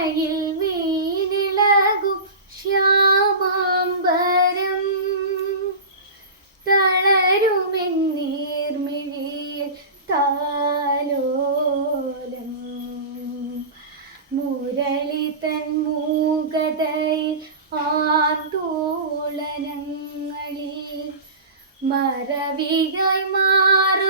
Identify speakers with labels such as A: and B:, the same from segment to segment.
A: യമുനയിൽ വീണിളകും ശ്യാമാംബരം. തളരുമെന്നീർമിഴിയിൽ താലോലം. മുരളി തൻ മൂകതയിൽ ആന്തോളനങ്ങളിൽ മറവികൾ മാറുമെന്നെ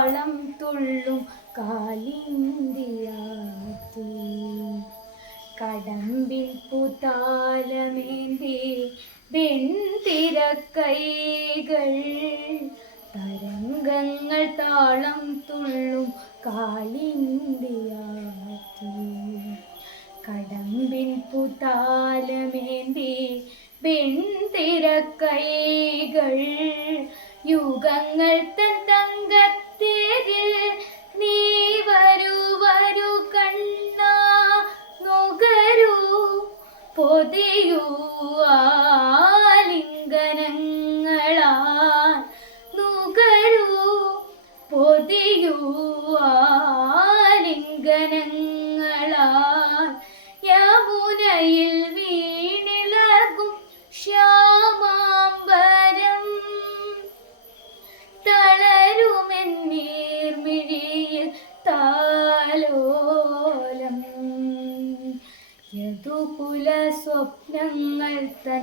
A: താളം തുള്ളും കാലിന്തിയാത്തി കടമ്പിൽ പുതാലമേന്തി വെൺതിരക്കൈകൾ. തരംഗങ്ങൾ താളം തുള്ളും കാലിന്തിയാത്തി കടമ്പിൽ പുതാലമേന്തി വെൺതിരക്കൈകൾ. യുഗങ്ങൾ തൻ തങ്കത്തേരിൽ നീ വരൂ വരൂ കണ്ണ നുകരൂ പൊതിയൂ. സ്വപ്നങ്ങൾ തൻ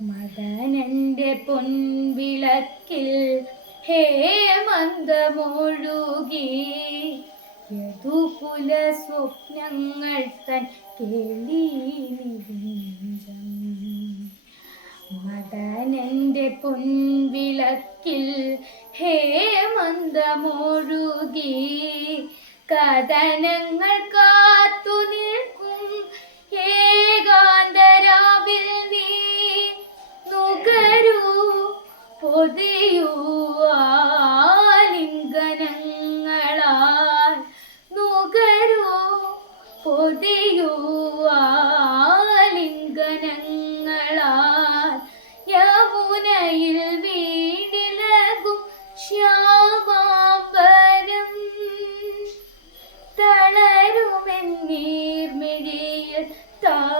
A: മദനന്റെ പൊൻവിളക്കിൽ ഹേമന്തമൊഴുകി. യതുകുല സ്വപ്നങ്ങൾ തൻ കേളി നികുഞ്ചം മദനന്റെ പൊൻവിളക്കിൽ ഹേമന്തമൊഴുകി. കഥനങ്ങൾ കാത്തു നിൽക്കും. ഏകാന്തരാവിൽ നീ നുകരൂ. പൊതിയൂ ആലിംഗനങ്ങളാൽ നുകരൂ. പൊതിയൂ ആലിംഗനങ്ങളാൽ യമുനയിൽ വീണിലകും വളരുമെന്നീർമിഴിയിൽ താ